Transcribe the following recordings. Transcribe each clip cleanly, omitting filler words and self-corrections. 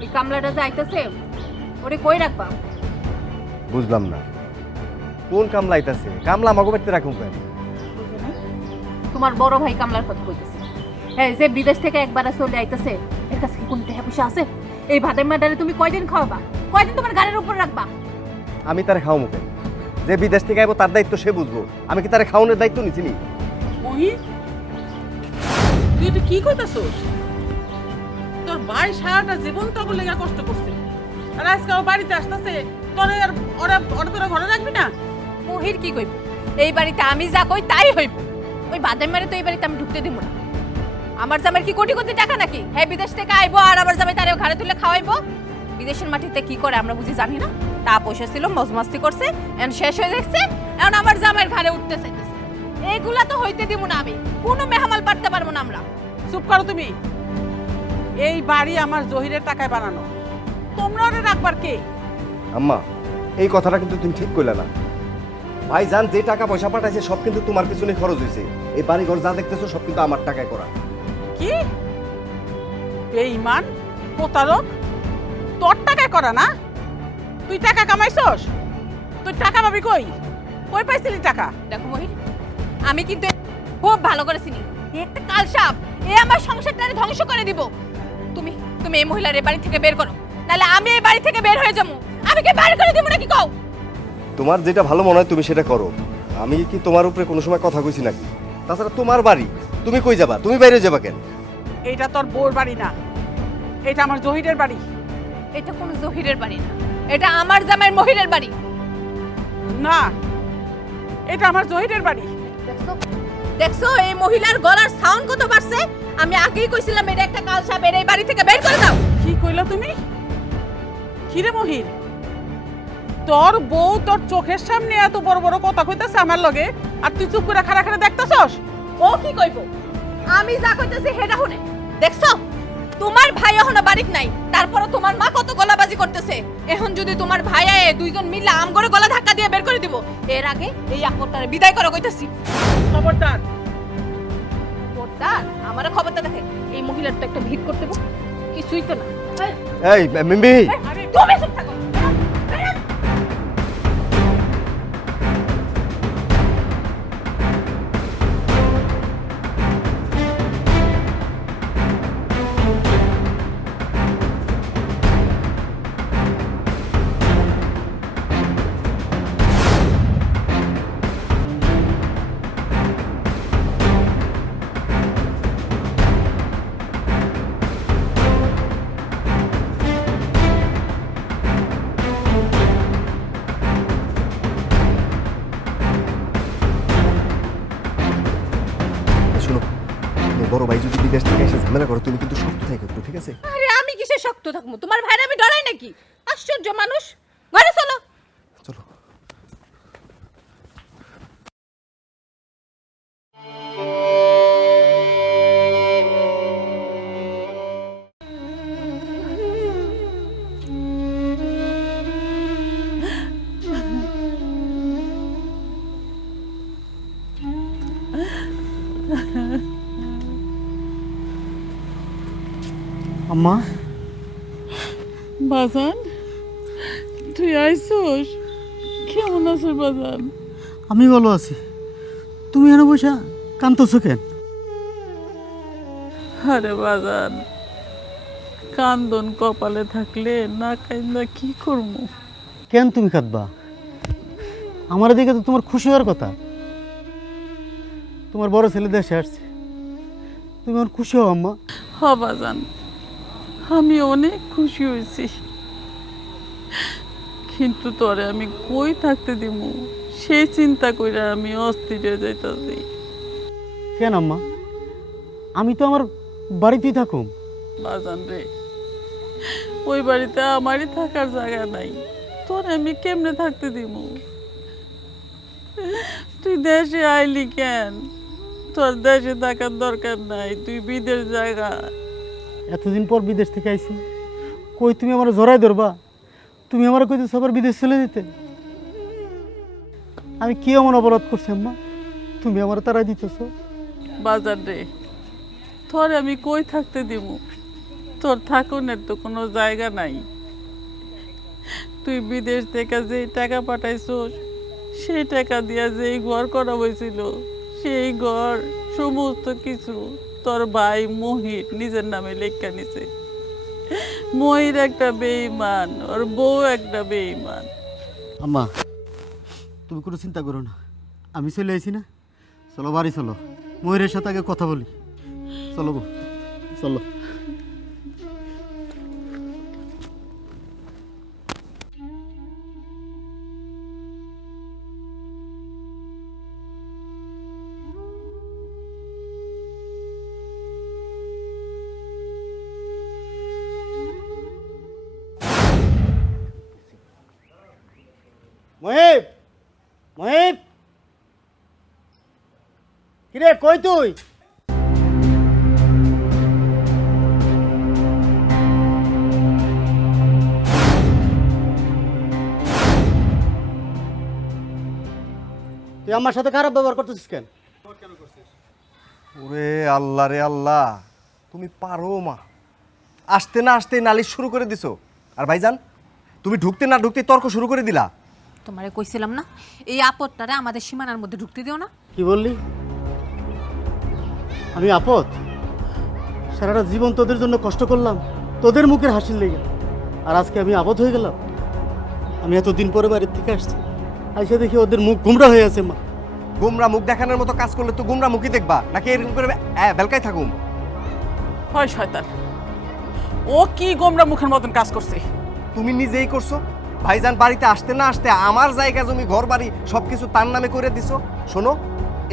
ওই কামলাটা যে আইতাছে ওরে কই রাখবা? বুঝলাম না কোন কামলা আইতাছে? কামলা আমাকে বাড়িতে রাখুন কেন? বুঝো না? তোমার বড় ভাই কামলার কথা কইতেছে। হ্যাঁ, যে বিদেশ থেকে একবার চলে আইতাছে, এর কাছে কি কোনো টাকা পয়সা আছে? এই ভাতের মাডারে তুমি কয়দিন খাওয়াবা? কয়দিন তোমার গাড়ির উপর রাখবা? আমি তারে খাওয়াবো কেন? যে বিদেশ থেকে আইবো তার দায়িত্ব সে বুঝবো। আমি কি তারে খাওয়ানোর দায়িত্ব নিছি নি? মহি, তুই এটা কি কইতাছস? তোর ভাই সারাটা জীবন তোর লেগে কষ্ট করছে, আর আজকে ও বাড়িতে আসতেছে, তোরে আর ওরা তোরা ঘরে রাখবি না? মহির কি কইব? এই বাড়িতে আমি যা কই তাই হইব। ওই ভাতের মারে তো এই বাড়িতে আমি ঢুকতে দিব না। আমার জামাইয়ের কি কোটি কোটি টাকা নাকি? হ্যাঁ, বিদেশ থেকে আইবো আর আমার জামাই তারে ঘরে তুলে খাওয়াইবো? বিদেশের মাটিতে কি করে আমরা বুঝি জানি না? তা পয়সা ছিল, মজমস্তি করছে, এখন শেষ হয়ে যাচ্ছে, এখন আমার জামাইয়ের ঘরে উঠতে চাইতেছে। এইগুলা তো হইতে দিব না আমি। কোনো মেহমাল পারতে পারবো না আমরা। চুপ করো তুমি। এই বাড়ি আমার জহিরের টাকায় বানানো, তোমরা ওরে রাখবার কে? আম্মা, এই কথাটা কিন্তু তুমি ঠিক কইলা না। ভাইজান যে টাকা পয়সা পাঠাইছে সব কিন্তু তোমার পিছনে খরচ হয়েছে। এই বাড়ি ঘর যা দেখতেছো সব কিন্তু আমার টাকায় করা। কি বেঈমান, প্রতারক! তোর টাকায় করা না? তুই টাকা কামাইছস? তুই টাকা পাবি কই? কই পাইছিলি টাকা? দেখো মহির, আমি কিন্তু খুব ভালো করে চিনি। এ একটা কালসাপ, এ আমার সংসারটারে ধ্বংস করে দিব। তুমি তুমি এই মহিলার এই বাড়ি থেকে বের করো, নাহলে আমি এই বাড়ি থেকে বের হয়ে যাবো। আমি কি বের করে দিব নাকি কও? তোমার যেটা ভালো মনে হয় তুমি সেটা করো। আমি কি তোমার উপরে কোনো সময় কথা কইছি নাকি? তাছাড়া তোমার বাড়ি, তুমি কই যাবা? তুমি বাইরে যাবা কেন? এইটা তোর বউর বাড়ি না, এটা আমার জহিরের বাড়ি। এটা কোনো জহিরের বাড়ি না, এটা আমার জামাইয়ের মহিরের বাড়ি। না, এটা আমার জহিরের বাড়ি। দেখছো দেখছো এই মহিলার গলার সাউন্ড কত বাড়ছে? আমি আগেই কইছিলাম এটা একটা কালসাপ, এর এই বাড়ি থেকে বের করে দাও। কি কইলা তুমি? কিরে মহির, তোর বউ তোর চোখের সামনে এত বড় বড় কথা কইতাছে আমার লগে, আর তুই চুপ করে খাড়া খাড়া দেখতাছস? ও কি কইব? আমি যা কইতেছি হেডা শুনে। দেখছো তোমার ভাই এখনো বাড়িত নাই, তারপরে তোমার মা কত গলাবাজি করতেছে। এখন যদি তোমার ভাই আয়ে দুইজন মিলে আম করে গলা ধাক্কা দিয়ে বের করে দিব। এর আগে এই আপদটারে বিদায় করো কইতাছি। খবরদার! খবরদার! আমারে খবরটা দেখে এই মহিলার তো একটা ভিড় করতে হবে। কিছুই তো না। এই মিম্বি, আরে তুমি চুপ থাকো। শোনো, তোমার বড় ভাই যদি বিদেশ থেকে এসে ঝামেলা করো তুমি কিন্তু শক্ত থাকো একটু, ঠিক আছে? আরে আমি কিসে শক্ত থাকবো? তোমার ভাইরা আমি ডরাই নাকি? আশ্চর্য মানুষ। ঘরে চলো। চলো। আম্মা, বাজান, তুই আইছস? কেমন আছিস বাজান? আমি ভালো আছি। তুমি এনে বসা কান্দতেছো কেন? আরে বাজান, কান্দন কপালে থাকলে না কান্দা কি করবো? কেন তুমি কাঁদবা? আমার দিকে তো তোমার খুশি হওয়ার কথা। তোমার বড় ছেলে দেশে আসছে, তুমি আমার খুশি হও আম্মা। হ বাজান, আমি অনেক খুশি হয়েছি, কিন্তু তোরে আমি কই থাকতে দিব সেই চিন্তা কইরা আমি অস্থির হয়ে যাইতাছি। কেন আম্মা? আমি তো আমার বাড়িতেই থাকুম। বাজান রে, ওই বাড়িতে আমারই থাকার জায়গা নাই, তোর আমি কেমনে থাকতে দিব? তুই দেশে আইলি কেন? তোর দেশে থাকার দরকার নাই, তুই বিদেশ জায়গা। এতদিন পর বিদেশ থেকে আইছি, কই তুমি আমার জড়াই ধরবা? তুমি আমার কইতে সবার বিদেশ চলে যেতে? আমি কি এমন অপরাধ করছি আম্মা, তুমি আমার তারাই দিতেছো? বাজার রে, তোর আমি কই থাকতে দিব? তোর থাকুনের তো কোনো জায়গা নাই। তুই বিদেশ থেকে যেই টাকা পাঠাইছোস সেই টাকা দিয়া যেই ঘর করা হয়েছিল সেই ঘর সমস্ত কিছু তোর ভাই মহির নিজের নামে লেখা নিছে। মহির একটা বেঈমান, ওর বউ একটা বেঈমান। আম্মা তুমি কোনো চিন্তা করো না, আমি চলে আইছি না, চলো বাড়ি চলো, ময়ূরের সাথে আগে কথা বলি। চলো গো, চলো। মহিব, মহিব, কিরে কই তুই? তুই আমার সাথে খারাপ ব্যবহার করতেছিস কেন? ওরে আল্লাহ রে আল্লাহ, তুমি পারো মা। আসতে না আসতে নালিশ শুরু করে দিছো। আর ভাইজান, তুমি ঢুকতে না ঢুকতে তর্ক শুরু করে দিলা। তোমারে কইছিলাম না এই আপদটারে আমাদের সীমানার মধ্যে ঢুকতে দিও না। কি বললি? আমি আপদ? সারাটা জীবন তোদের জন্য কষ্ট করলাম, তোদের মুখের হাসির লেগে, আর আজকে আমি আপদ হয়ে গেলাম? আমি এতদিন পরে বাড়ির থেকে আসছি, আইসা দেখি ওদের মুখ গুমরা হয়ে আছে। মা, গুমরা মুখ দেখানোর মতো কাজ করলে তো গুমরা মুখই দেখবা, নাকি এরকম করে বেলকায় থাকুম? হয় শয়তান, ও কি গোমরা মুখের মতন কাজ করছে? তুমি নিজেই করছো। ভাইজান বাড়িতে আসতে না আসতে আমার জায়গা জমি ঘর বাড়ি সবকিছু তার নামে করে দিছো। শোনো,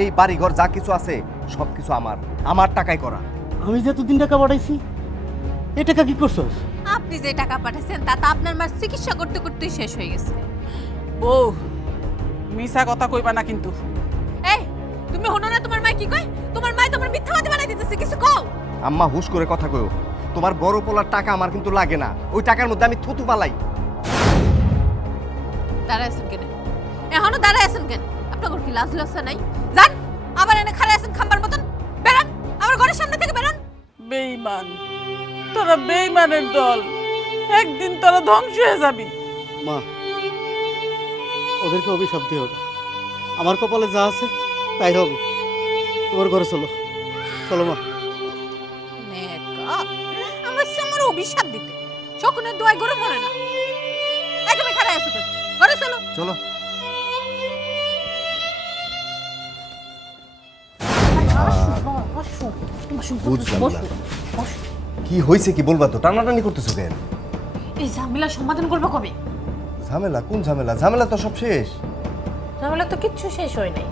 এই বাড়ি ঘর যা কিছু আছে সবকিছু আমার টাকায় করা। আমি যে এতদিন টাকা পাঠাইছি, এই টাকা কি করছস? আপনি যে টাকা পাঠাইছেন তা তো আপনার মার চিকিৎসা করতে করতেই শেষ হয়ে গেছে। বউ, মিছা কথা কইবা না কিন্তু। এই তুমি হনো না তোমার মা কি কয়? তোমার মা তোমার মিথ্যাবাদী বানাই দিতেছে, কিছু কও। আম্মা হুশ করে কথা কয়ো। তোমার বড় পোলার টাকা আমার কিন্তু লাগে না, ওই টাকার মধ্যে আমি থুতু পালাই। দাঁড়ায় আছেন কেন? এখনো দাঁড়ায় আছেন কেন? আপনার কি লাজ লজ্জা নাই? যান, আবার এনে খাড়ায় আছেন খাম্বার মতন। বেরান, আমার ঘরের সামনে থেকে বেরান। বেঈমান, তোরা বেঈমানের দল, একদিন তোরা ধ্বংস হয়ে যাবি। মা, ওদেরকে অভিশাপ দিও না, আমার কপালে যা আছে তাই হবে। তোমার ঘরে চলো, চলো মা। আমার সামনে অভিশাপ দিতে শকুনের দোয়ায় গরম মরে না। এই তুমি খাড়ায় আছো কেন? ঘরে চলো। চলো। বুঝলাম না কি হয়েছে, কি বলবা তো? টানাটানি করতেছো কেন? এই ঝামেলা সমাধান করবো কবে? ঝামেলা? কোন ঝামেলা? ঝামেলা তো সব শেষ। ঝামেলা তো কিচ্ছু শেষ হয় নাই।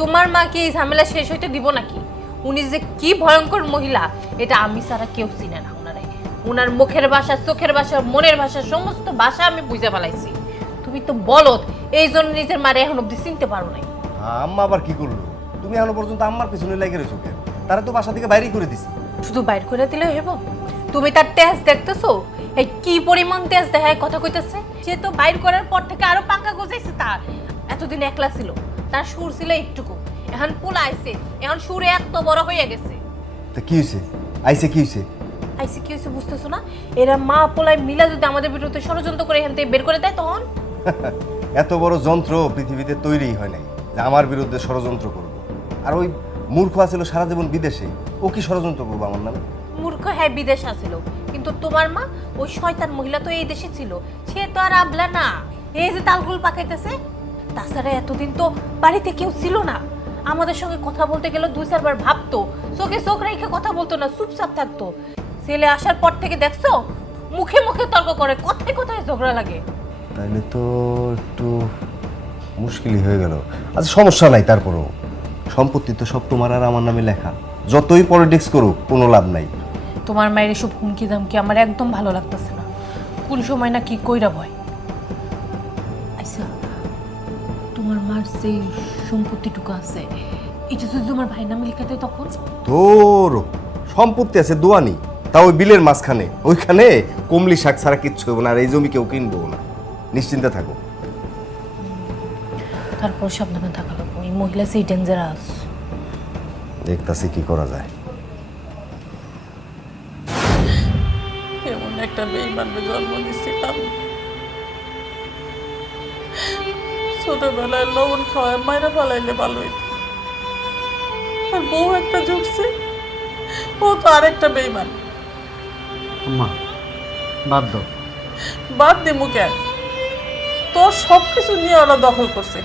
তোমার মা কি এই ঝামেলা শেষ হইতে দিব নাকি? উনি যে কি ভয়ঙ্কর মহিলা এটা আমি ছাড়া কেউ চিনে না উনারে। উনার মুখের ভাষা, চোখের ভাষা, মনের ভাষা, সমস্ত ভাষা আমি বুঝে ফেলাইছি। তুমি তো বলদ, এই জন্য নিজের মারে এখন অব্দি চিনতে পারো নাই। আম্মা আবার কি করলো? তুমি এখনো পর্যন্ত আম্মার পিছনে লেগে রয়েছো কেন? তারা তো বাসা থেকে বাইরেই করে দিছি। শুধু বাইর করে দিলে হইব? তুমি তার তেজ দেখতেছো? এই কি পরিমাণ তেজ দেখায় কথা কইতেছে। সে তো বাইর করার পর থেকে আরো পাঙ্কা গজাইছে। তার এতদিন একলা ছিল, তার সুর ছিল একটুকু, এখন পোলা আইছে, এখন সুরে এত বড় হয়ে গেছে। তা কি হয়েছে? আইছে কি হয়েছে? আইছে কি হয়েছে বুঝতেছো না? এরা মা পোলায় মিলা যদি আমাদের বিরুদ্ধে ষড়যন্ত্র করে এখান থেকে বের করে দেয় তখন? এত বড় যন্ত্র পৃথিবীতে তৈরিই হয় নাই যে আমার বিরুদ্ধে ষড়যন্ত্র করবো। আর ওই মূর্খ আছিল সারা জীবন বিদেশে, ও কি ষড়যন্ত্র করবো আমার নামে? মূর্খ হ্যাঁ বিদেশ আছিল, কিন্তু তোমার মা ওই শয়তান মহিলা তো এই দেশে ছিল, সে তো আর আবলা না। এই যে তালগুল পাকাইতেছে, তাছাড়া এতদিন তো বাড়িতে কেউ ছিল না, আমাদের সঙ্গে কথা বলতে গেলে দুই চারবার ভাবতো, চোখে চোখ রেখে কথা বলতো না, চুপচাপ থাকতো। ছেলে আসার পর থেকে দেখছো মুখে মুখে তর্ক করে, কথায় কথায় ঝগড়া লাগে। তাইলে তো একটু মুশকিলই হয়ে গেল। আচ্ছা সমস্যা নাই, তারপরও সম্পত্তি তো সব তোমার আর আমার নামে লেখা, যতই পলিটিক্স করুক কোনো লাভ নাই। তোমার মায়ের এসব হুমকি দামকি আমার একদম ভালো লাগতেছে না। কোন সময় না কি কইরা ভয়। আচ্ছা, তোমার মার যে সম্পত্তিটুকু আছে এটা যদি তোমার ভাই নামে লিখে দেয় তখন? তোর সম্পত্তি আছে দোয়ানি, তা ওই বিলের মাঝখানে, ওইখানে কমলি শাক ছাড়া কিচ্ছু হবে না, আর এই জমি কেউ কিনবো না, নিশ্চিন্তে থাকো। তারপর সাবধানে থাকা লাগবে, এই মহিলা সেই ডেঞ্জারাস। দেখতাছি কি করা যায়। একটা বেঈমানের জন্ম দিয়েছিলাম। ছোটবেলায় লবণ খাওয়ায় মাইরা ফেলাইলে ভালো হইতো। আর বউ একটা জুটছে, ও তো আরেকটা বেঈমান। আম্মা বাদ দাও। বাদ দিমু কেন? তোর সব কিছু নিয়ে ওরা দখল করছে,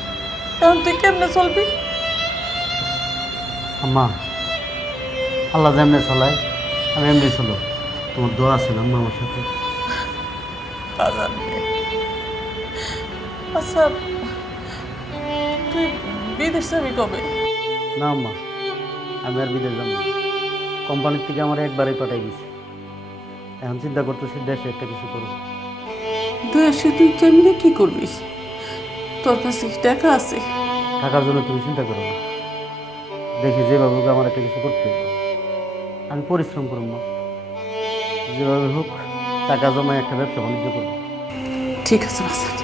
এখন তুই কেমনে চলবি? আম্মা আল্লাহ যেমনি চলায় আমি এমনি চলো। তোমার দোয়া আছে না আম্মা আমার সাথে? তা জানবে। আচ্ছা, তুই বিদেশ যাবি কবে? না আম্মা, আমি আর বিদেশ যাবো না। কোম্পানির থেকে আমার একবারই পাঠাই দিয়েছি। এখন চিন্তা করতেছি দেশে একটা কিছু করবো। দেশে তুই কেমনে কি করবি? তোর কাছে কি টাকা আছে? টাকার জন্য তুমি চিন্তা করো না। দেখি যেভাবে হোক আমার একটা কিছু করতে হবে। আমি পরিশ্রম করব না, যেভাবে হোক টাকা জমায় একটা ব্যবসা বাণিজ্য করবো। ঠিক আছে রাসাদ,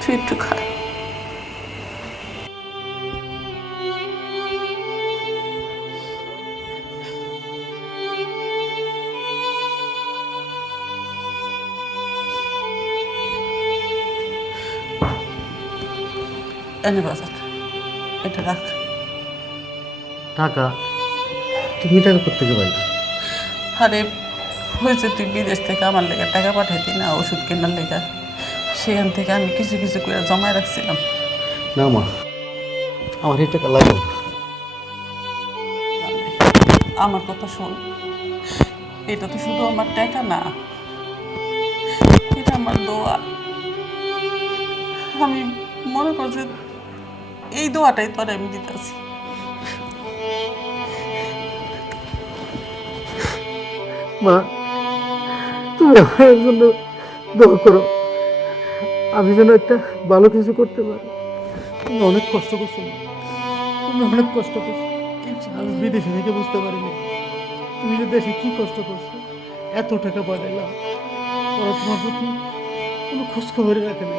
তুই একটু খা। এনে বাজার, এটা রাখ। টাকা? তুমি টাকা করতে পারি না। আরে হয়েছে, তুই বিদেশ থেকে আমার লেগে টাকা পাঠাইতি না ওষুধ কেনার লেগে, সেখান থেকে আমি কিছু কিছু করে জমায় রাখছিলাম। না মা, আমার এই টাকা লাগবে না। আমার কথা শোন, এটা তো শুধু আমার টাকা না, এটা আমার দোয়া। আমি মনে করছি এই দোয়াটাই তোর আমি দিতেছি। মা, তুমি আমার জন্য দোয়া করো, আমি যেন একটা ভালো কিছু করতে পারি। তুমি অনেক কষ্ট করছো মা, তুমি অনেক কষ্ট করছো। আমি বিদেশে থেকে বুঝতে পারিনি তুমি যে দেশে কি কষ্ট করছো। এত টাকা পাঠাইলাম, ওরা তোমার প্রতি কোনো খোঁজখবরই রাখে না।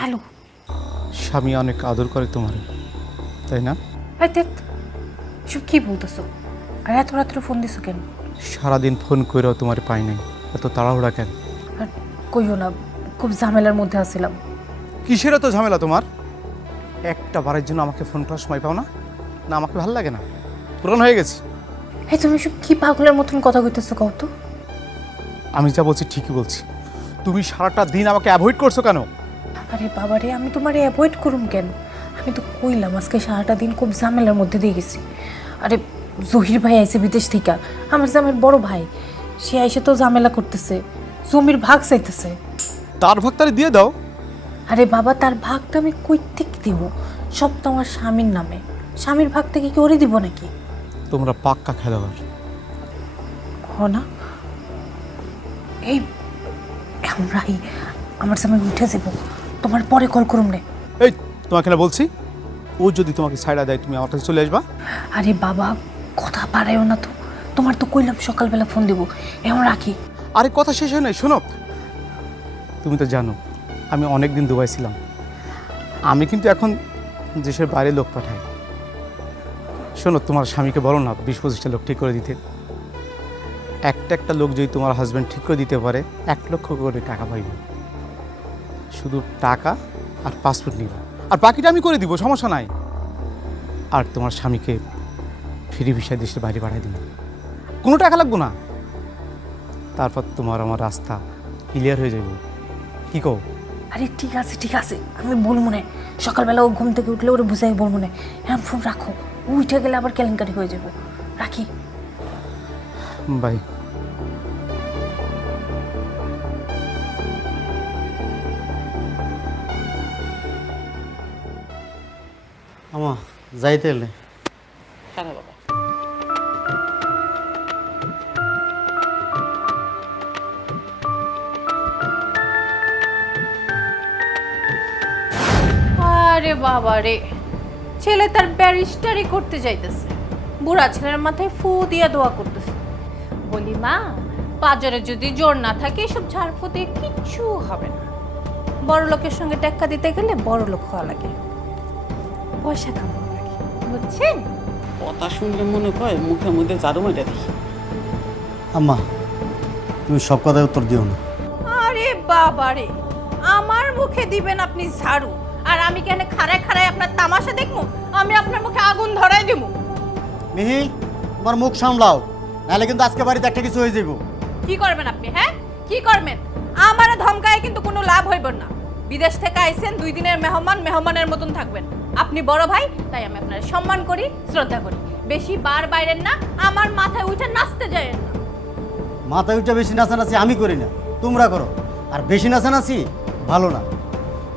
হ্যালো, স্বামী অনেক আদর করে তোমার, তাই না? সব কি বলতেছো? আর এত রাত্রে ফোন দিছো কেন? সারাদিন ফোন করেও তোমার পাই নাই, এত তাড়াহুড়া কেন? আর কইও না, খুব ঝামেলার মধ্যে আছিলাম। কিসের এত ঝামেলা তোমার? একটা বারের জন্য আমাকে ফোন করার সময় পাও না? না আমাকে ভালো লাগে না? পুরান হয়ে গেছি। এই তুমি সব কি পাগলের মতন কথা কইতেছো কও তো? আমি যা বলছি ঠিকই বলছি। তুমি সারাটা দিন আমাকে অ্যাভয়েড করছো কেন? আরে বাবারে, আমি তোমারে অ্যাভয়েড করুম কেন? আমি তো কইলাম আজকে সারাটা দিন খুব ঝামেলার মধ্যে দিয়ে গেছি। আরে জহির ভাই আইছে বিদেশ থেকে, আমার জামের বড় ভাই, সে আইসে তো ঝামেলা করতেছে, জমির ভাগ চাইতেছে। তার ভাগ তারে দিয়ে দাও। আরে বাবা, তার ভাগটা আমি কই থেকে দিব? সব তো আমার স্বামীর নামে, স্বামীর ভাগ থেকে কি ওরে দিব নাকি? তোমরা পাক্কা খেলোয়াড়। হ না, এই আমরাই আমার সামনে উঠে যাব, তোমার পরে কল করুম রে। এই তোমাকে না বলছি, ও যদি তোমাকে ছাইড়া দেয় তুমি আমার কাছে চলে আসবা। আরে বাবা, কথা পারেও না তো, তোমার তো কইলাম সকালবেলা ফোন দিব, এখন রাখি। আরে কথা শেষ হয় নাই, শোনো। তুমি তো জানো আমি অনেক দিন দুবাই ছিলাম। আমি কিন্তু এখন দেশের বাইরে লোক পাঠাই। শোনো, তোমার স্বামীকে বলো না 20-25টা লোক ঠিক করে দিতে। একটা লোক যদি তোমার হাজব্যান্ড ঠিক করে দিতে পারে 1 লক্ষ করে টাকা পাইবে। শুধু টাকা আর পাসপোর্ট নিব, আর বাকিটা আমি করে দিব, সমস্যা নাই। আর তোমার স্বামীকে ফ্রি ভিসায় দেশের বাইরে পাঠিয়ে দিন, কোনো টাকা লাগবো না। তারপর তোমার আমার রাস্তা ক্লিয়ার হয়ে যাবে। কি কও? আরে ঠিক আছে ঠিক আছে, আমি বলবো না, সকালবেলা ও ঘুম থেকে উঠলে ওরে বুঝাই বলবো না। এখন ফোন রাখো, ও উঠে গেলে আবার কেলেঙ্কারি হয়ে যাব, রাখি। বাই। আমা যাইতে এলে খারাপ বাবা। আরে বাবা রে, ছেলে তার ব্যারিস্টারি করতে যাইতেছে, বুড়া ছেলের মাথায় ফু দিয়া দোয়া করতেছে। বলি মা, বাজারে যদি জোর না থাকে এসব ঝাড়ফু দিয়ে কিচ্ছু হবে না। বড় লোকের সঙ্গে টেক্কা দিতে গেলে বড় লোক হওয়া লাগে, পয়সা কামানো লাগে, বুঝছেন? কথা শুনলে মনে হয় মুখে মধ্যে ঝাড়ু মেরে দিই। আম্মা তুমি সব কথায় উত্তর দিও না। আরে বাবা রে, আমার মুখে দিবেন আপনি ঝাড়ু, আর আমি কেন খাড়ায় খাড়ায় আপনার তামাশা দেখবো? আমি আপনার মুখে আগুন ধরাই দেবো। মিহি তোমার মুখ সামলাও, নাহলে কিন্তু আজকে বাড়িতে একটা কিছু হয়ে যাবো। কি করবেন আপনি? হ্যাঁ, কি করবেন? আমারে ধমকায় কিন্তু কোনো লাভ হইব না। বিদেশ থেকে আইছেন 2 দিনের মেহমান, মেহমানের মতন থাকবেন। আপনি বড় ভাই, তাই আমি আপনার সম্মান করি, শ্রদ্ধা করি। বেশি বার বাইরেন না, আমার মাথায় উঠে নাচতে যায়েন না। মাথায় উঠে বেশি নাচানাচি আমি করি না, তোমরা করো। আর বেশি নাচানাচি ভালো না।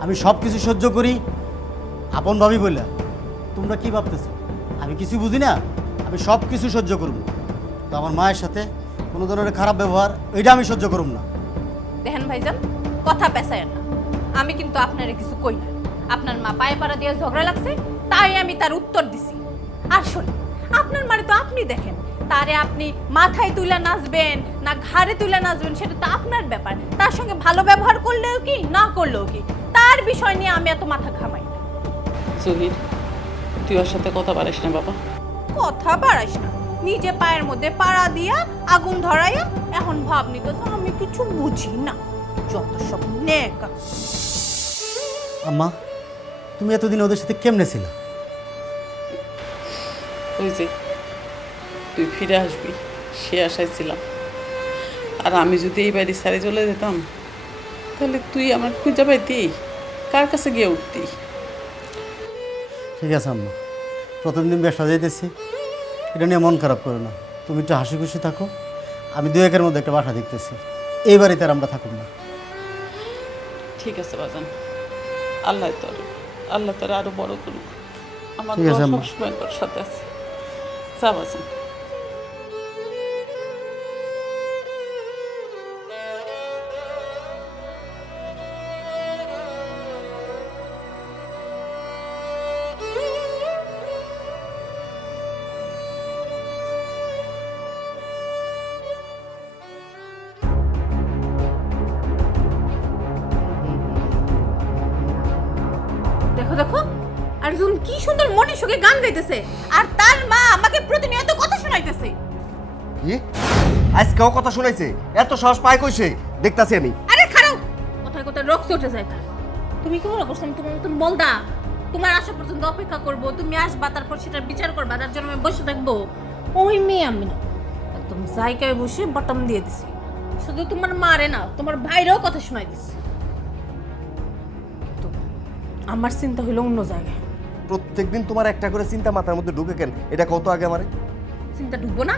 আমি সব কিছু সহ্য করি আপন ভাবি বললা। তোমরা কি ভাবতেছো আমি কিছু বুঝি না? আমি সব কিছু সহ্য করব, তো আমার মায়ের সাথে কোনো ধরনের খারাপ ব্যবহার এটা আমি সহ্য করব না। দেখেন ভাইজান, কথা পেছায়েন না। আমি কিন্তু আপনারে কিছু কই না। আপনার মা পায়ে পাড়া দিয়ে ঝগড়া লাগছে, তাই আমি তার উত্তর দিছি। আর শোনেন, আপনার মানে তো আপনি দেখেন, তারে আপনি মাথায় তুলে নাচবেন না ঘাড়ে তুলে নাচবেন সেটা তো আপনার ব্যাপার। তার সঙ্গে ভালো ব্যবহার করলেও কি, না করলেও কি, তার বিষয় নিয়ে আমি এত মাথা ঘামাই না। জহির, তুই ওর সাথে কথা পারিস না বাবা। কথা বাড়াইস না, নিজে পায়ের মধ্যে পাড়া দিয়া আগুন ধরাইয়া এখন ভাব নিতেছ আমি কিছু বুঝি না। যত সব নেকা। আম্মা তুমি এতদিন ওদের সাথে কেমনে ছিলে? ওই যে তুই ফিরে আসবি সে আশায় ছিলাম। আর আমি যদি এই বাড়ি সারে চলে যেতাম, তাহলে তুই আমার খুঁজে পাইতি, কার কাছে গিয়ে উঠতি? ঠিক আছে আম্মা, প্রথম দিন ব্যবসা যাইতেছি, এটা নিয়ে মন খারাপ করো না। তুমি একটু হাসি খুশি থাকো। আমি 2-1 মধ্যে একটা বাসা দেখতেছি, এই বাড়িতে আর আমরা থাকুন না। ঠিক আছে বাজান, আল্লাহ তোর আরো বড় করুক। আমার ঠিক আছে, দোয়া আম্মা। সবসময় তোর সাথে আছে। যা বাজান। দেখো দেখো, আরেকজন কি সুন্দর মনের সুখে গান গাইতেছে, আর তার মা আমাকে প্রতিনিয়ত কথা শোনাইতেছে। কি আজকেও কথা শুনাইছে? এত সাহস পায় কইছে? দেখতাছি আমি। আরে খারাপ, কোথায় কোথায় রক্ত উঠে যায় তার। তুমি কি মনে করছো আমি তোমার মতন বলদা? তোমার আসা পর্যন্ত অপেক্ষা করব, তুমি আসবা, তারপর সেটার বিচার করবা, তার জন্য আমি বসে থাকবো? ওই মেয়ে আমি না, একদম জায়গায় বসে বটম দিয়ে দিছি। শুধু তোমার মারে না, তোমার ভাইরাও কথা শোনাই দিছি। তো আমার চিন্তা হলো অন্য জায়গায়। প্রত্যেকদিন তোমার একটা করে চিন্তা মাথার মধ্যে ঢুকে কেন? এটা কত আগে আমারে? চিন্তা ঢুকবো না?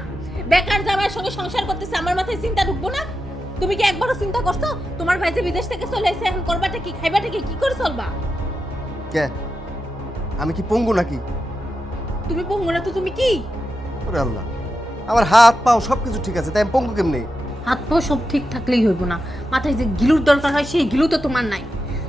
বেকার জামাইয়ের সঙ্গে সংসার করতেছে, আমার মাথায় চিন্তা ঢুকবো না? তুমি কি একবারও চিন্তা করছো তোমার ভাই যে বিদেশ থেকে চলে এসে এখন করবাটা কি, খাইবাটা কি, কি করে চলবা? কে আমি কি পঙ্গু নাকি? তুমি পঙ্গু না তো তুমি কি? ওরে আল্লাহ, আমার হাত পাও সবকিছু ঠিক আছে, তাই আমি পঙ্গু কেমনে? হাত পাও সব ঠিক থাকলেই হইব না, মাথায় যে গিলুর দরকার হয় সেই গিলু তো তোমার নাই।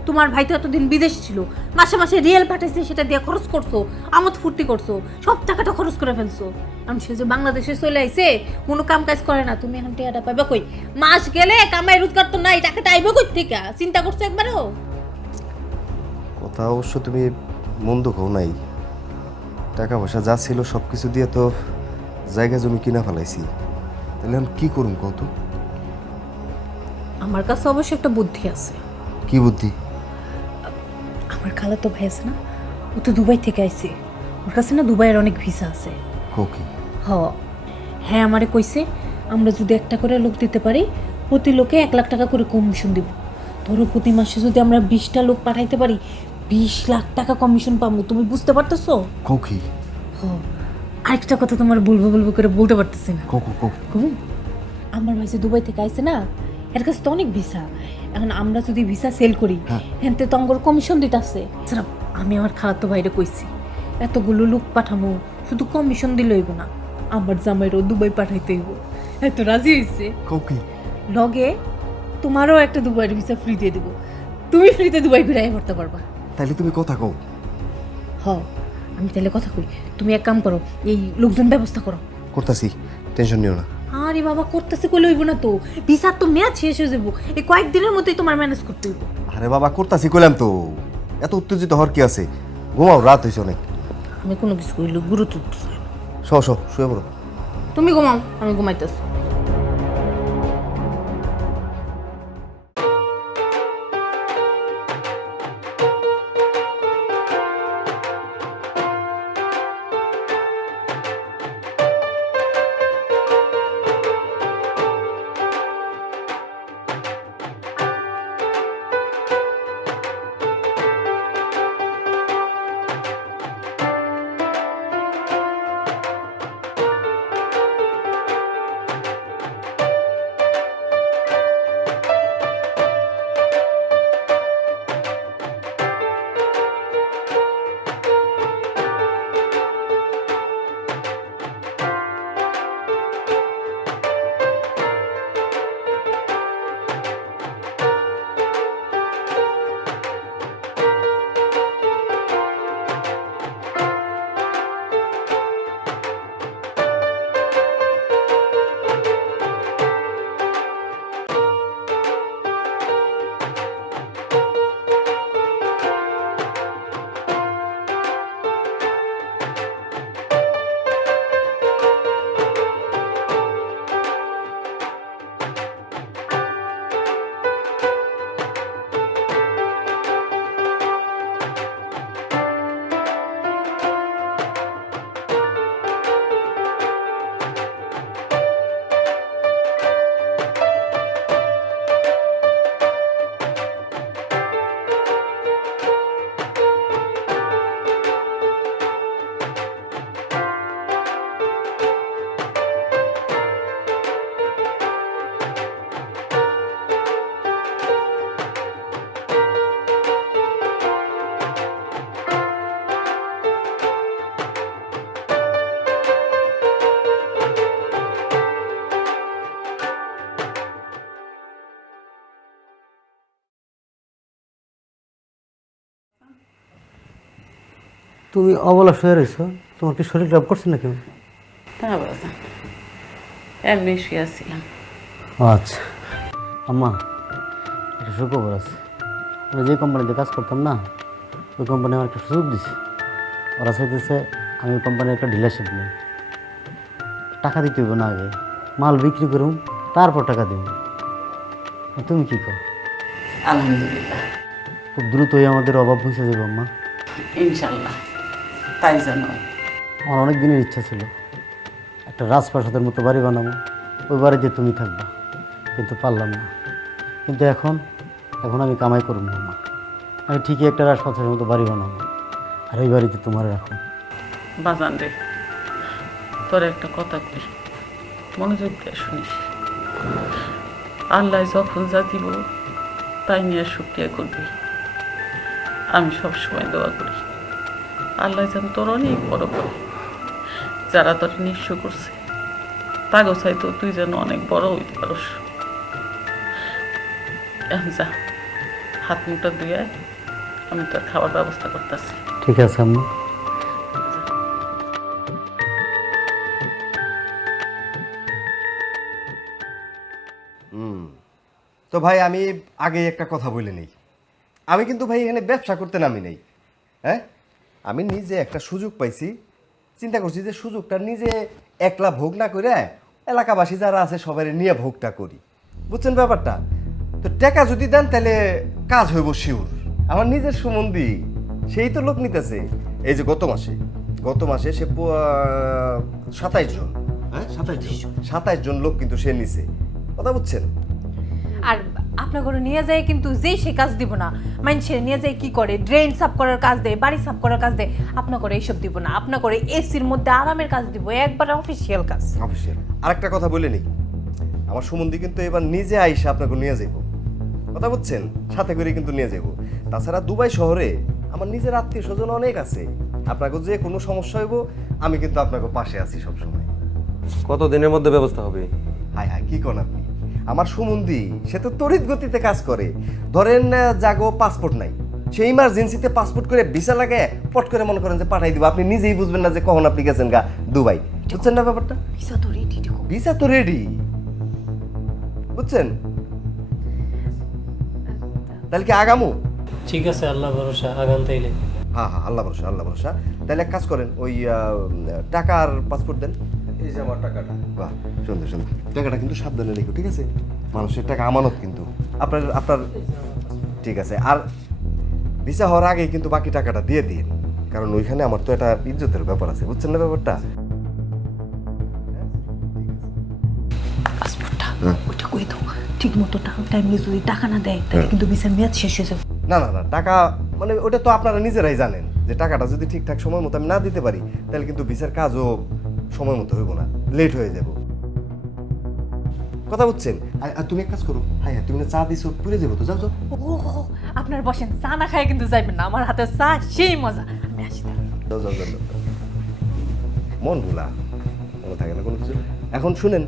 তোমার ভাই তো এতদিন বিদেশ ছিল, মাসে মাসে রিয়েল পাঠাইছে, সেটা দিয়ে খরচ করছো, আমোদ ফুর্তি করছো, সব টাকাটা খরচ করে ফেলছো। আমি সে যে বাংলাদেশে চলে আইছে, কোনো কাম কাজ করে না, তুমি এখন টাকাটা পাবে কই? মাস গেলে কামাই রোজগার তো নাই, টাকাটা আইবে কই থেকে? চিন্তা করছো একবারও? কথা অবশ্য তুমি মন্দ কও নাই। টাকা পয়সা যা ছিল সব কিছু দিয়ে তো জায়গা জমি কিনা ফেলাইছি, তাহলে আমি কি করুম কত? আমার কাছে অবশ্য একটা বুদ্ধি আছে। কি বুদ্ধি? আমার খালাতো ভাই আছে না, ও তো দুবাই থেকে আইছে, ওর কাছে না দুবাইয়ের অনেক ভিসা আছে। ওকে, হ্যাঁ আমারে কইছে আমরা যদি একটা করে লোক দিতে পারি, প্রতি লোকে 1 লাখ টাকা করে কমিশন দিব। ধরো প্রতি মাসে যদি আমরা 20টা লোক পাঠাইতে পারি, 20 লাখ টাকা কমিশন পাবো। তুমি বুঝতে পারতেছো? কৌকি আরেকটা কথা তোমার বলবো বলবো করে বলতে পারতেছি না। কৌ কৌ কৌ কবু? আমার ভাই যে দুবাই থেকে আইছে না, এর কাছে তো অনেক ভিসা। এখন আমরা যদি ভিসা সেল করি, হেনতে তো আমার কমিশন দিতেছে। আমি আমার খালাতো ভাইরে কইছি, এতগুলো লোক পাঠামো, শুধু কমিশন দিলে হইব না, আমার জামাইরও দুবাই পাঠাইতে হইব। এত রাজি হইছে। কৌকি লগে তোমারও একটা দুবাইয়ের ভিসা ফ্রি দিয়ে দেবো, তুমি ফ্রিতে দুবাই ঘুরে করতে পারবা। তাইলে তুমি কথা কও। হ, আমি তাহলে কথা কই, তুমি এক কাম করো, এই লোকজন ব্যবস্থা করো। করতাছি, টেনশন নিও না। আরে বাবা, করতেছে কইলে হইব না তো, ভিসার তো মেয়াদ শেষ হয়ে যাবো, এই কয়েকদিনের মধ্যেই তোমার ম্যানেজ করতে হইব। আরে বাবা করতাছি কইলাম তো, এত উত্তেজিত হওয়ার কি আছে? ঘুমাও, রাত হয়েছে অনেক। আমি কোনো কিছু কইলে গুরুত্ব দিতেছি না। শুয়ে পড়ো। তুমি ঘুমাও, আমি ঘুমাইতেছি। তুমি অবলা শুয়ে রয়েছো, তোমার কি শরীর খারাপ করছে নাকি? তা বাবা, এমনি শুয়েছিলাম। আচ্ছা আম্মা, একটা সুখবর আছে। আমি যে কোম্পানিতে কাজ করতাম না, ওই কোম্পানি আমার একটা সুযোগ দিছে। ওরা চাইতেছে আমি ওই কোম্পানির একটা ডিলারশিপ নিই। টাকা দিতে হইব না, আগে মাল বিক্রি করুন, তারপর টাকা দিব। তুমি কি কর? আলহামদুলিল্লাহ, খুব দ্রুতই আমাদের অভাব বুঝে যাবো আম্মা। ইনশাল্লাহ তাই জানো। আমার অনেক দিনের ইচ্ছা ছিল একটা রাজপ্রাসাদের মতো বাড়ি বানাবো, ওই বাড়িতে তুমি থাকবা, কিন্তু পারলাম না। কিন্তু এখন আমি কামাই করব না মা, আমি ঠিকই একটা রাজপ্রাসাদের মতো বাড়ি বানাবো, আর ওই বাড়িতে তোমার রাখো। বাজান রে, তোর একটা কথা কই, মনোযোগ দিয়ে শুনিস। আল্লাহ যখন যা দিব তাই নিয়ে শুকরিয়া করবি। আমি সবসময় দোয়া করি আল্লাহ যেন তোর অনেক বড় করে, যারা তোর নিঃস্ব করছে তাগো চাইতো তুই যেন অনেক বড় হইতে পারস। এখন যা, হাত মুখটা ধুয়ে আমি তোর খাবার ব্যবস্থা করতেছি। ঠিক আছে আম্মা। তো ভাই আমি আগে একটা কথা বলে নেই, আমি কিন্তু ভাই এখানে ব্যবসা করতে নামি নেই। হ্যাঁ, আমি নিজে একটা সুযোগ পাইছি, চিন্তা করছি যে সুযোগটা নিজে একলা ভোগ না করে এলাকাবাসী যারা আছে সবাই নিয়ে ভোগটা করি। বুঝছেন ব্যাপারটা? তো টাকা যদি দেন তাহলে কাজ হইব শিওর। আমার নিজের সম্বন্ধী সেই তো লোক নিতেছে। এই যে গত মাসে সে 27 জন, হ্যাঁ 27 জন লোক কিন্তু সে নিছে। কথা বুঝছেন? আর আপনার ঘরে নিয়ে যায় কিন্তু যেই সে কাজ দিব না, মানুষের নিয়ে যায় কি করে, ড্রেন সাফ করার কাজ দেয়, বাড়ি সাফ করার কাজ দেয়। আপনার ঘরে এইসব দিব না, আপনার ঘরে এসির মধ্যে আরামের কাজ দিব, একবার অফিসিয়াল কাজ। অফিসিয়াল। আরেকটা কথা বলে নেই, আমার সুমন্দি কিন্তু এবার নিজে আইসা আপনাকে নিয়ে যাবো, কথা বুঝছেন, সাথে করে কিন্তু নিয়ে যাবো। তাছাড়া দুবাই শহরে আমার নিজের আত্মীয় স্বজন অনেক আছে, আপনাকে যে কোনো সমস্যা হইব আমি কিন্তু আপনাকে পাশে আছি সবসময়। কত দিনের মধ্যে ব্যবস্থা হবে? হাই হাই কি করেন আপনি, আমার সুমন্দি সে তো তড়িৎ গতিতে কাজ করে। ধরেন জাগো পাসপোর্ট নাই, সেই ইমার্জেন্সিতে পাসপোর্ট করে ভিসা লাগে পট করে মনে করেন যে পাঠাই দিব, আপনি নিজেই বুঝবেন না যে কখন আপনি গেছেন গা দুবাই, বুঝছেন না ব্যাপারটা? ভিসা তো রেডি দেখো। ভিসা তো রেডি, বুঝছেন? তাহলে কি আগামো? ঠিক আছে, আল্লাহ ভরসা, আগান তাইলে। হ্যাঁ হ্যাঁ, আল্লাহ ভরসা, আল্লাহ ভরসা। তাহলে এক কাজ করেন, ওই টাকা আর পাসপোর্ট দেন। এই যে আমার টাকাটা। বাহ, সুন্দর সুন্দর। টাকাটা কিন্তু সাবধানে রেখো, ঠিক আছে? মানুষের টাকা আমানত কিন্তু। আপনার আপনার ঠিক আছে। আর ভিসা হওয়ার আগেই কিন্তু বাকি টাকাটা দিয়ে দিন, কারণ ওইখানে আমার তো একটা ইজ্জতের ব্যাপার আছে, বুঝছেন না ব্যাপারটা? পাসপোর্টটা ওইটা কই দাও, ঠিক মতো টাইমে যদি টাকা না দেয় তাহলে কিন্তু ভিসার মেয়াদ শেষ হয়ে যাবে। না না না, টাকা মানে ওটা তো আপনারা নিজেরাই জানেন যে টাকাটা যদি ঠিকঠাক সময় মতো আমি না দিতে পারি তাহলে কিন্তু ভিসার কাজও সময় মতো হইব না, লেট হয়ে যাব, কথা বুঝছেন? আর তুমি এক কাজ করো, হ্যাঁ তুমি না চা দিছো, পুরে যাবো তো, যাও যাও। ও আপনার বসেন, চা না খায় কিন্তু যাইবেন না, আমার হাতে চা সেই মজা। আমি আসি তাহলে। যাও যাও যাও যাও। মন ভুলা মনে থাকে না কোনো কিছু। এখন শুনেন,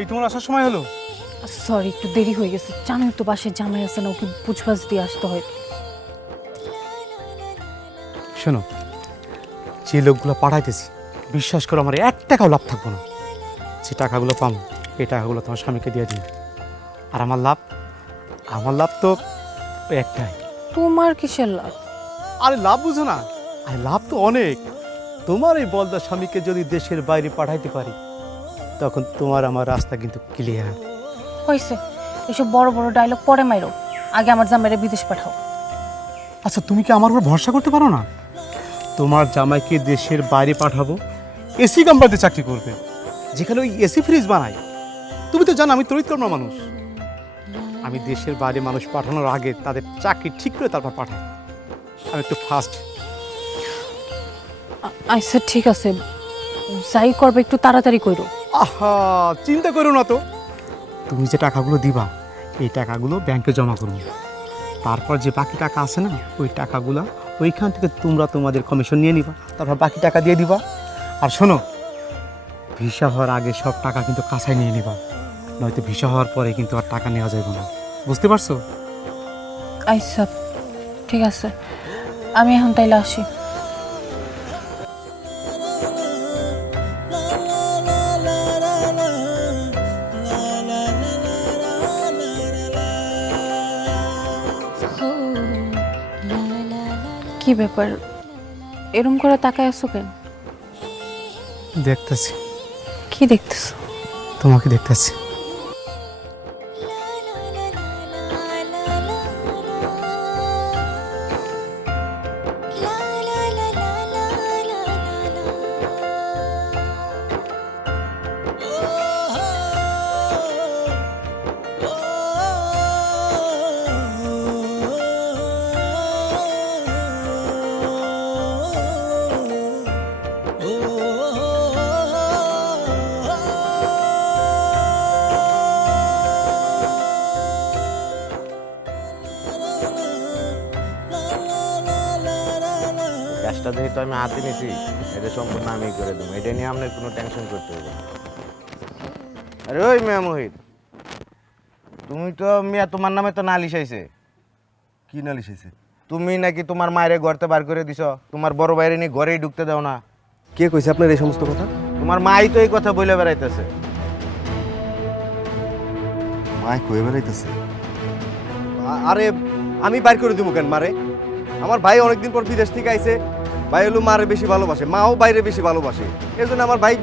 এই তোমার আসার সময় হলো? সরি, একটু দেরি হয়ে গেছে, জানোই তো বাসায় জামাই আছে না, ওকে বুঝবাজ দিয়ে আসতে হয়। শোনো, যে লোকগুলো পাঠাইতেছি বিশ্বাস করো আমার 1 টাকাও লাভ থাকবো না। যে টাকাগুলো পাবো এই টাকাগুলো তোমার স্বামীকে দিয়ে দিন। আর আমার লাভ তো ওই একটাই। তোমার কিসের লাভ? আরে লাভ বুঝো না? আরে লাভ তো অনেক। তোমার এই বলদা স্বামীকে যদি দেশের বাইরে পাঠাইতে পারি তখন তোমার আমার রাস্তা কিন্তু ক্লিয়ার। হয়েছে, এসব বড় বড় ডায়লগ পরে মাইরো, আগে আমার জামাইরে বিদেশ পাঠাও। আচ্ছা তুমি কি আমার উপর ভরসা করতে পারো না? তোমার জামাইকে দেশের বাইরে পাঠাবো, এসি কোম্পানিতে চাকরি করবে, যেখানে ওই এসি ফ্রিজ বানায়। তুমি তো জানো আমি তড়িৎকর্মা মানুষ। আমি দেশের বাইরে মানুষ পাঠানোর আগে তাদের চাকরি ঠিক করে তারপর পাঠাই। আমি একটু ফাস্ট। আচ্ছা ঠিক আছে, যাই করবে একটু তাড়াতাড়ি কইরো। আহা চিন্তা করো না তো, তুমি যে টাকাগুলো দিবা এই টাকাগুলো ব্যাংকে জমা করবো, তারপর যে বাকি টাকা আছে না ওই টাকাগুলো ওইখান থেকে তোমরা তোমাদের কমিশন নিয়ে নিবা, তারপর বাকি টাকা দিয়ে দিবা। আর শোনো, ভিসা হওয়ার আগে সব টাকা কিন্তু কাছায় নিয়ে নিবা, নয়তো ভিসা হওয়ার পরে কিন্তু আর টাকা নেওয়া যাবে না, বুঝতে পারছো? আচ্ছা ঠিক আছে, আমি এখন তাইলে আসি। কি ব্যাপার, এরম করে তাকায় আছো কেন? দেখতেছি। কি দেখতেছো? তোমাকে দেখতেছি। কাজটা যেহেতু আমি হাতে নিয়েছি এটা সম্পূর্ণ আমি করে দেবো, এটা নিয়ে আপনার কোনো টেনশন করতে হবে না। আরে ওই মিয়া মোহিত, তুমি তো মিয়া তোমার নামে তো নালিশ আইছে। কি নালিশ হয়েছে? তুমি নাকি তোমার মায়েরে ঘরতে বার করে দিছ, তোমার বড় বাইরে নিয়ে ঘরেই ঢুকতে দাও না। কে কইছে আপনার এই সমস্ত কথা? তোমার মাই তো এই কথা বলে বেড়াইতেছে। মায় কয়ে বেড়াইতেছে? আরে আমি বাইর করে দিব কেন মারে? আমার ভাই অনেকদিন পর বিদেশ থেকে আইছে, ভাই হলো মারে বেশি ভালোবাসে, মাও বাইরে বেশি ভালোবাসে, এই জন্য আমার ভাই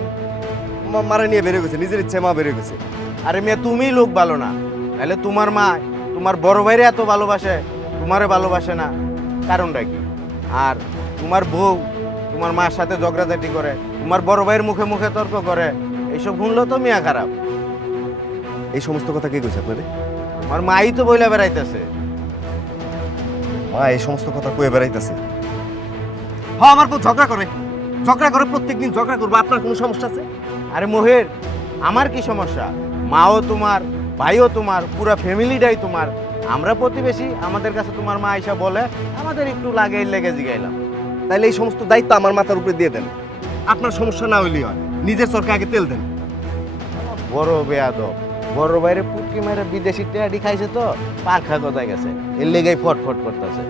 মারে নিয়ে বেরিয়ে গেছে, নিজের ইচ্ছে মা বেরিয়ে গেছে। আরে মিয়া তুমি লোক ভালো না, তাহলে তোমার মা তোমার বড় ভাইরে এত ভালোবাসে, তোমারে ভালোবাসে না, কারণটা কি? আর তোমার বউ তোমার মার সাথে ঝগড়াঝাটি করে, তোমার বড় ভাইয়ের মুখে মুখে তর্ক করে, এইসব শুনলেও তো মিয়া খারাপ। এই সমস্ত কথা কে কইছে আপনারে? আমার মাই তো বইলা বেড়াইতেছে। মা এই সমস্ত কথা কয়ে বেড়াইতেছে? হ্যাঁ, আমার বউ ঝগড়া করে প্রত্যেকদিন ঝগড়া করবো। আপনার কোনো সমস্যা আছে? আরে মহের, আমার কি সমস্যা? মাও তোমার, ভাইও তোমার, পুরো ফ্যামিলিটাই তোমার। আমরা প্রতিবেশী, আমাদের কাছে তোমার মা আইসা বলে, আমাদের একটু লেগে জিগাইলাম। তাইলে এই সমস্ত দায়িত্ব আমার মাথার উপরে দিয়ে দেন। আপনার সমস্যা না হইলেই হয়, নিজের চরকে আগে তেল দেন। বড় বেয়াদব, বড় বাইরে পুটকি মেরে বিদেশি টেয়াডি খাইছে তো পাখা কোথায় গেছে, এর লেগেই ফটফট করতেছে।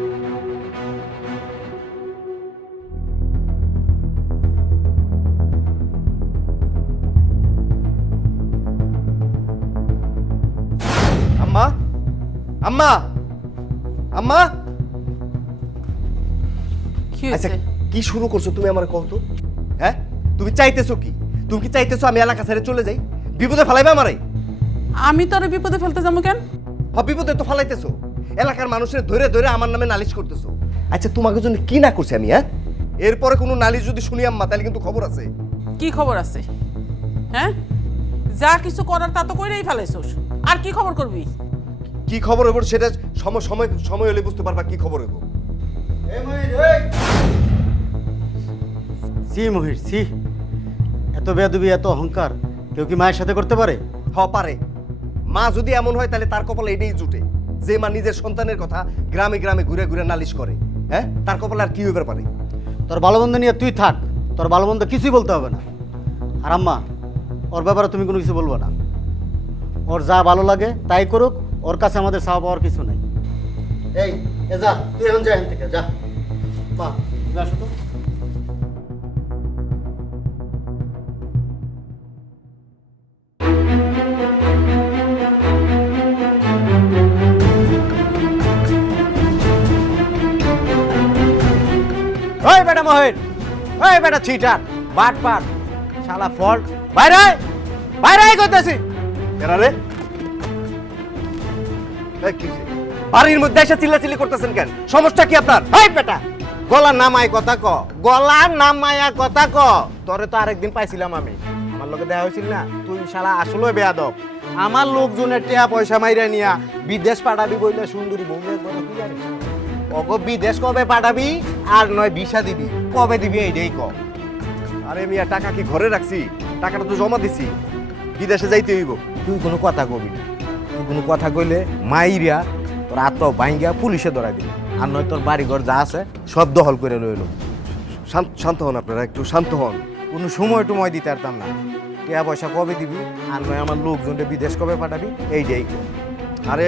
আম্মা, আম্মা, আম্মা। কি আচ্ছা, হয়েছে? কি শুরু করছো তুমি? আমার কল তো, হ্যাঁ? তুমি চাইতেছো কি? তুমি কি চাইতেছো আমি এলাকা ছেড়ে চলে যাই? বিপদে ফেলাইবে আমারে? আমি তোরে বিপদে ফেলতে যাবো কেন? বিপদে তো ফেলাইতেছো, এলাকার মানুষের ধরে ধরে আমার নামে নালিশ করতেছো। আচ্ছা, তোমাকে জন্য কি না করছি আমি? হ্যাঁ, এরপরে কোনো নালিশ যদি শুনি আম্মা, তাহলে কিন্তু খবর আছে। কি খবর আছে? হ্যাঁ, যা কিছু করার তা তো কইরেই ফেলাইছস, আর কি খবর করবি? কি খবর হইব সেটা সময় সময় সময় হলে বুঝতে পারবা কি খবর হইব। সি মহির সি, এত বেয়াদবি, এত অহংকার কেউ কি মায়ের সাথে করতে পারে? পারে। মা যদি এমন হয় তাহলে তার কপালে এটাই জুটে যে মা নিজের সন্তানের কথা গ্রামে গ্রামে ঘুরে ঘুরে নালিশ করে। হ্যাঁ, তার কপালে আর কি হইবার পারে? তোর ভালো মন্দ নিয়ে তুই থাক, তোর ভালো মন্দ কিছুই বলতে হবে না। আর আম্মা, ওর ব্যাপারে তুমি কোনো কিছু বলবো না। ওর যা ভালো লাগে তাই করুক, ওর কাছে আমাদের চাওয়া পাওয়ার কিছু নাই। এই যা, তুই এখন যা এখান থেকে যা। মা, তুমি আসো তো। ওই বেটা মহের, ওই বেটা চিটার, বাটপার, শালা ফল্ট, বাইরে বাইরে করতেছি। এরা রে, এই কি হইছে? বাড়ির মধ্যে এসে চিল্লাচিল্লি করতেছেন কেন? সমস্যা কি আপনার? ওই বেটা, গলা নামায় কথা ক, গলা নামায়া কথা ক। তোরে তো আরেকদিন পাইছিলাম আমি, আমার লোকে দেখা হয়েছিল না? তুই শালা আসলে বেয়াদব। আমার লোকজনের টেয়া পয়সা মাইরা নিয়া বিদেশ পাঠাবি বইলে সুন্দরী বউ কি জানিস? ওগো বিদেশ কবে পাঠাবি আর নয় ভিসা দিবি, কবে দিবি এইটাই ক। আরে মিয়া, টাকা কি ঘরে রাখছি? টাকাটা তো জমা দিছি, বিদেশে যাইতে হইব। তুই কোনো কথা কবি না, তুই কোনো কথা কইলে মাইরিয়া তোর আত্ম বাইঙ্গা পুলিশে ধরাই দিবি, আর নয় তোর বাড়িঘর যা আছে সব দখল করে লইল। শান্ত হন আপনারা, একটু শান্ত হন। কোনো সময় টময় দিতে পারতাম না। টাকা পয়সা কবে দিবি আর নয় আমার লোকজনকে বিদেশ কবে পাঠাবি এইটাই ক। আরে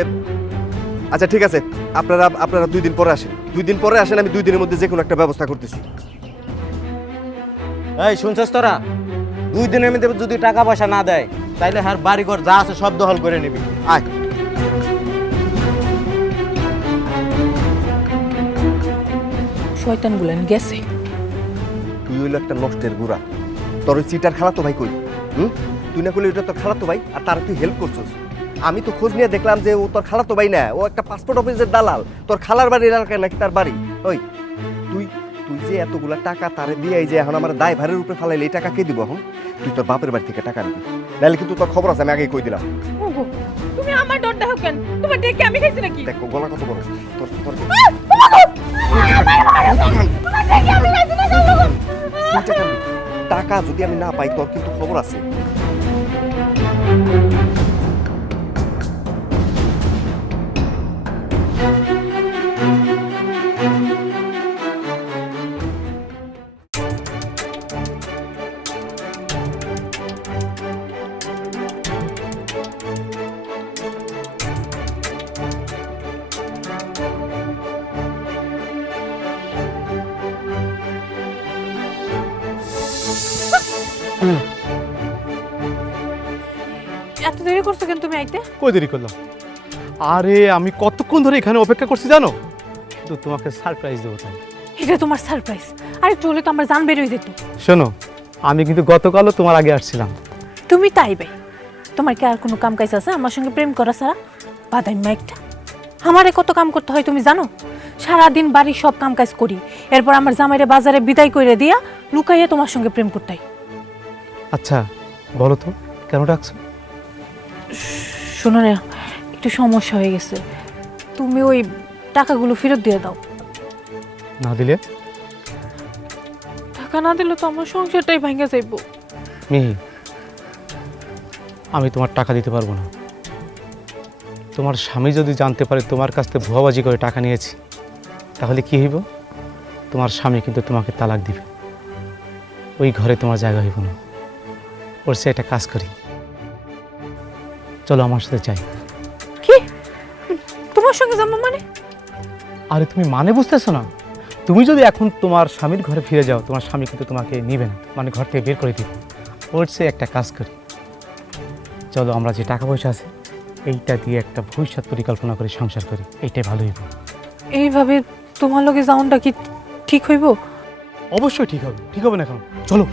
আচ্ছা ঠিক আছে, আপনারা 2 দিন পরে আসেন। 2 দিন পরে আসেন, আমি 2 দিনের মধ্যে যে কোনো একটা ব্যবস্থা করতেছি। এই শুনছিস তোরা, 2 দিনের মধ্যে যদি টাকা পয়সা না দেয় তাইলে আর বাড়িঘর যা আছে সব দখল করে নিবি। আয়। শয়তান গুলেন গেছে। তুই হইলো একটা নষ্টের গুড়া। তোর ওই চিটার খালাতো ভাই কই? তুই না করলে ওটা তোর খালাতো ভাই, আর তার তুই হেল্প করছিস। আমি তো খোঁজ নিয়ে দেখলাম যে ও তোর খালাতো ভাই না, ও একটা পাসপোর্ট অফিসের দালাল। তোর খালার বাড়ির এলাকায় নাকি তার বাড়ি। ওই তুই তুই যে এতগুলা টাকা তারে দিয়ে এই যে এখন আমার দায় ভারের উপরে ফালাইলে এই টাকা কে দিব? এখন তুই তোর বাপের বাড়ি থেকে টাকা নিবি, নাহলে কিন্তু তোর খবর আছে, আমি আগেই কই দিলাম। ওগো, তুমি আমার ডর দেখো কেন? তোমার ডেকে আমি খাইছি নাকি? দেখ গলা কত বড় তোর তোর তোমার ডেকে আমি খাইছি না কেন? তুই টাকা নিবি। টাকা যদি আমি না পাই তোর কিন্তু খবর আছে। এত দেরি করছো কেন তুমি আইতে? কই দেরি করলাম? আরে আমি কতক্ষণ ধরে এখানে অপেক্ষা করছি জানো? তো তোমাকে সারপ্রাইজ দেবো তাই। এটা তোমার সারপ্রাইজ? আরে চলে তো আমার জান বের হয়ে যেত। শোনো, আমি কিন্তু গতকালও তোমার আগে আসছিলাম। তুমি তাই ভাই, তোমার কি আর কোনো কাম কাজ আছে আমার সঙ্গে প্রেম করা ছাড়া? বাদাই মা একটা। আমারে কত কাম করতে হয় তুমি জানো? সারাদিন বাড়ির সব কাম কাজ করি, এরপর আমার জামাইরে বাজারে বিদায় করে দিয়া লুকাইয়া তোমার সঙ্গে প্রেম করতাই। আচ্ছা বলো তো কেন ডাকছো? শোনো না, একটু সমস্যা হয়ে গেছে, তুমি ওই টাকাগুলো ফেরত দিয়ে দাও। না দিলে? টাকা না দিলে তো আমার সংসারটাই ভেঙে যাইব। মিহি, আমি তোমার টাকা দিতে পারবো না। তোমার স্বামী যদি জানতে পারে তোমার কাছ থেকে ভুয়াবাজি করে টাকা নিয়েছি, তাহলে কি হইব? তোমার স্বামী কিন্তু তোমাকে তালাক দিবে, ওই ঘরে তোমার জায়গা হইব না। ওর সে একটা কাজ করি, চলো আমার সাথে যাই। কি তোমার সঙ্গে যাবো মানে? আরে তুমি মানে বুঝতেছো না? তুমি যদি এখন তোমার স্বামীর ঘরে ফিরে যাও, তোমার স্বামী কিন্তু তোমাকে নিবে না, মানে ঘর থেকে বের করে দিবে। ওর সে একটা কাজ করি, চলো আমরা যে টাকা পয়সা আছে এইটা দিয়ে একটা ভবিষ্যৎ পরিকল্পনা করে সংসার করি, এইটাই ভালো হইব। এইভাবে তোমার লগে যাওনটা কি ঠিক হইব? অবশ্যই ঠিক হবে। ঠিক হবে না এখন? চলো।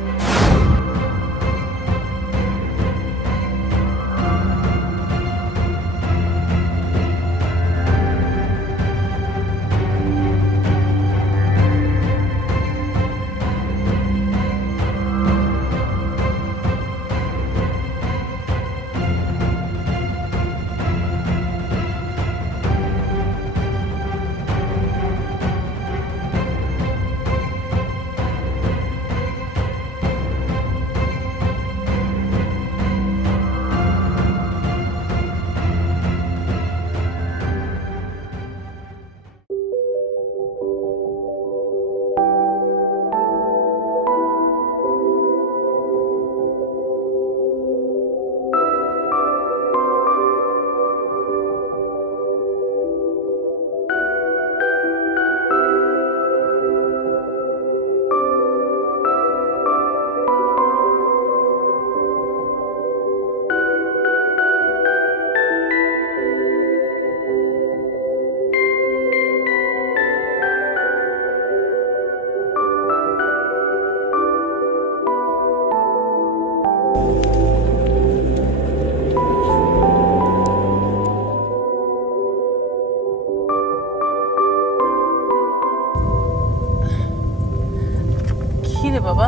কি রে বাবা,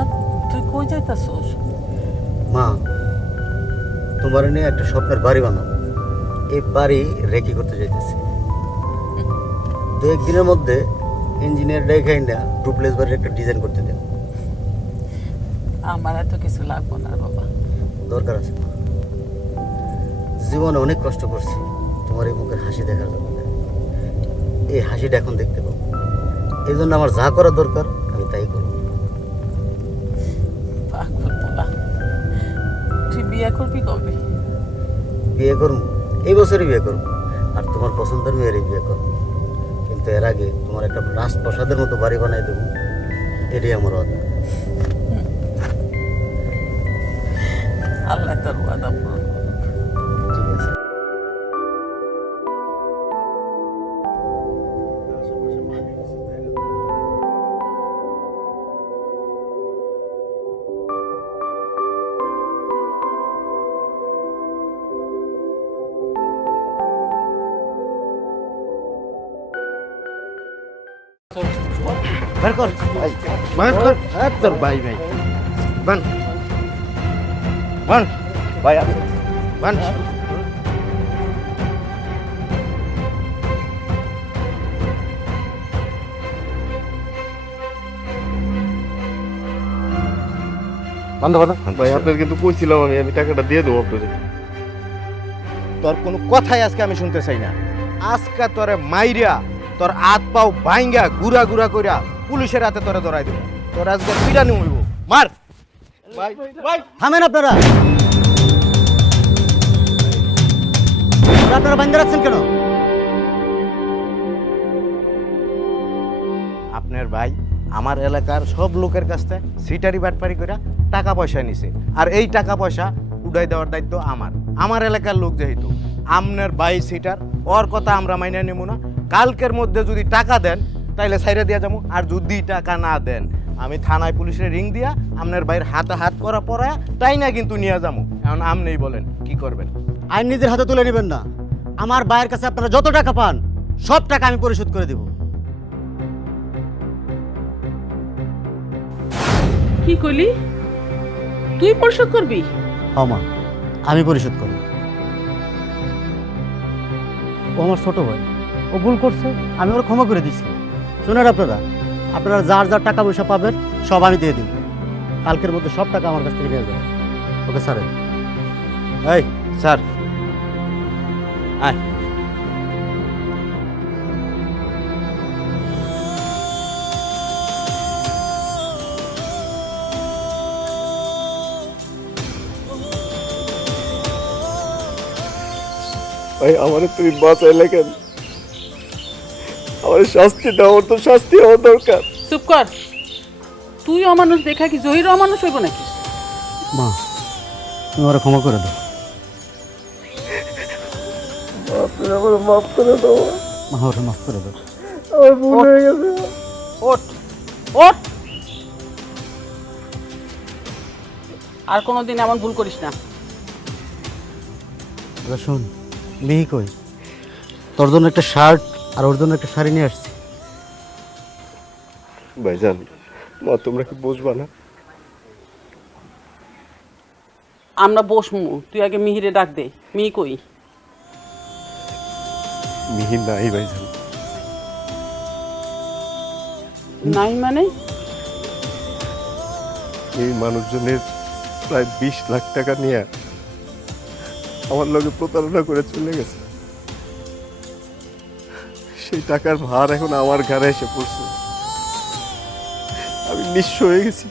তুই কই যাইতাছস? মা, তোমার নিয়ে একটা স্বপ্নের বাড়ি বানাবো। এই বাড়ি রেকি করতে যাইতেছি। দু একদিনের মধ্যে ইঞ্জিনিয়ার দেখাই না ডুপ্লেস বাড়ির একটা ডিজাইন করতে দেন। আমার এত কিছু লাগবো না বাবা। দরকার আছে মা, জীবনে অনেক কষ্ট করছি তোমার এই মুখের হাসি দেখার জন্য। এই হাসিটা এখন দেখতে পাবো, এই জন্য আমার যা করা দরকার আমি তাই করবো। পাগল পোলা, তুই বিয়ে করবি কবে? বিয়ে করবো এই বছরই বিয়ে করবো, আর তোমার পছন্দের মেয়েরই বিয়ে করবো। কিন্তু এর আগে তোমার একটা রাজপ্রাসাদের মতো বাড়ি বানাই দেবো, এটাই আমার কথা। আল্লাহ তোর ওয়াদা পূরণ করুক। ঠিক আছে। বের কর, বের কর। তোর ভাই ভাই বান বান ভাই আমি বান। বান্ধব ভাই আপনার কিন্তু কইছিলাম আমি টাকাটা দিয়ে দেবো আপনাদের। তোর কোনো কথাই আজকে আমি শুনতে চাই না। আজকে তোরে মাইরা তোর হাত পাও ভাঙ্গা গুড়া গুড়া কইরা পুলিশের হাতে তোরে ধরাই দেব। তোর আজকে পিটানি হইব। মার ভাই ভাই থামেন আপনারা। আপনারা বান্ধা রাখছেন কেন? আপনার ভাই আমার এলাকার সব লোকের কাছ থেকে সিটারি বাটপারি করে টাকা পয়সা নিছে, আর এই টাকা পয়সা উড়াই দেওয়ার দায়িত্ব আমার। আমার এলাকার লোক যেহেতু আপনার ভাই সিটার, ওর কথা আমরা মাইনে নেব না। কালকের মধ্যে যদি টাকা দেন তাইলে সাইরে দিয়া যাবো, আর যদি টাকা না দেন আমি থানায় পুলিশের রিং দিয়া আপনার ভাইয়ের হাতে হাত করা পড়া তাই না কিন্তু নিয়ে যাবো। এখন আপনিই বলেন কি করবেন? আইন নিজের হাতে তুলে নেবেন না। আমার ভাইয়ের কাছে আপনারা যত টাকা পান সব টাকা আমি পরিশোধ করে দেব। কি কইলি? তুই পরিশোধ করবি? হ্যাঁ মা, আমি পরিশোধ করব। ও আমার ছোট ভাই, ও ভুল করছে, আমি ওর ক্ষমা করে দিচ্ছি। শোনেন আপনারা, আপনারা যার যার টাকা পয়সা পাবেন সব আমি দিয়ে দিব। কালকের মধ্যে সব টাকা আমার কাছ থেকে নিয়ে যাবে। Okay sir. এই স্যার আয়। ভাই আমার তুমি বাঁচাইলে কেন? আমার শাস্তি দাও, ওর তো শাস্তি হওয়া দরকার। চুপ কর। তুই অমানুষ দেখা কি জহির অমানুষ হইব নাকি? মা, তুমি ওরা ক্ষমা করে দাও। আমার মাফ করে দাও, মা ওরা মাফ করে দাও। আমার ভুল হয়ে গেছে। ওঠ ওঠ, আর কোনোদিন এমন ভুল করিস না। আচ্ছা শোন, মিহি কই? তোর জন্য একটা শার্ট আর ওর জন্য একটা শাড়ি নিয়ে আসছি। ভাইজান, মা তোমরা কি বুঝবা না? আমরা বসমু, তুই আগে মিহিরে ডাক দে। মিহি কই? মিহি নাই ভাইজান। নাই মানে? এই মানুষজনের প্রায় 20 লাখ টাকা নিয়ে আমার লগে প্রতারণা করে চলে গেছে। সেই টাকার ভার এখন আমার ঘরে এসে পড়ছে। আমি নিঃস্ব হয়ে গেছি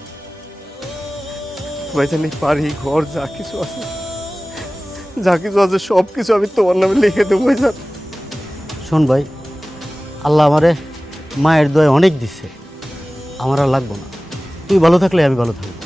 ভাইজান। এই বাড়ি ঘর যা কিছু আছে সব কিছু আমি তোমার নামে লিখে দেবো ভাইজান। শোন ভাই, আল্লাহ আমারে মায়ের দয়ে অনেক দিচ্ছে, আমার আর লাগবো না। তুই ভালো থাকলে আমি ভালো থাকবো।